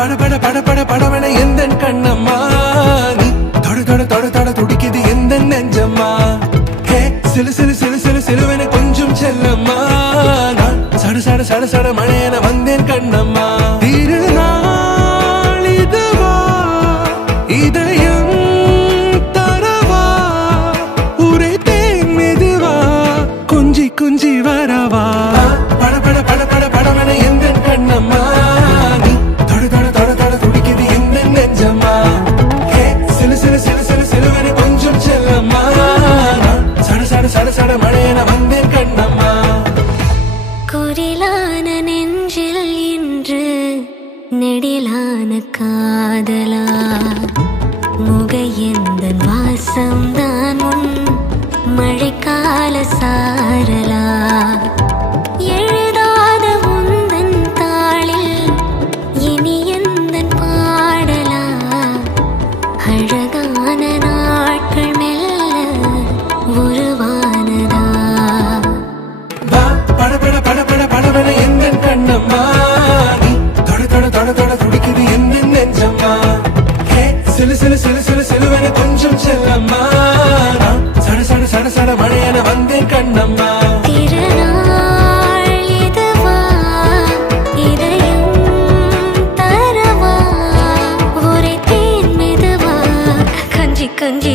பட பட பட பட படவன எந்த கண்ணம்மா நீ தொட தொட தொட தொட துடிக்குது எந்த நெஞ்சம்மா ஹே சிலு சிலு சிலு சிலு சிலுவன கொஞ்சம் செல்லம்மா நான் சட சட சட சட மழையன வந்தேன் கண்ணம்மா திருநாள் இதுவா இதயம் தரவா உரைத்தேன் மெதுவா கொஞ்சி கொஞ்சி வரவா பட பட பட பட படவன எந்த கண்ணம்மா நீ தொட தொட தொட தொட துடிக்குது எந்த நெஞ்சம்மா ஹே சிலு சிலு சிலு சிலு சிலுவன கொஞ்சம் செல்லம்மா நான் சட சட சட சட மழையன வந்தேன் கண்ணம்மா குரிலான நெஞ்சில் இன்று நெடிலான காதலா முகையெந்தன் வாசம்தான் உன் மழைக்கால சாரலா எழுதாத உந்தன் தாளில் இனி எந்தன் பாடலா அழகான நாட்கள் மெல்ல உருவானதா பட பட பட பட படவன எந்த கண்ணம்மா நீ தொட தொட தொட தொட துடிக்குது எந்த நெஞ்சம்மா ஹே சிலு சிலு சிலு சிலு சிலுவன கொஞ்சம் செல்லம்மா நான் சட சட சட சட மழையன வந்தேன் கண்ணம்மா திருநாள் இதுவா இதயம் தரவா உரைத்தேன் மெதுவா கஞ்சி கஞ்சி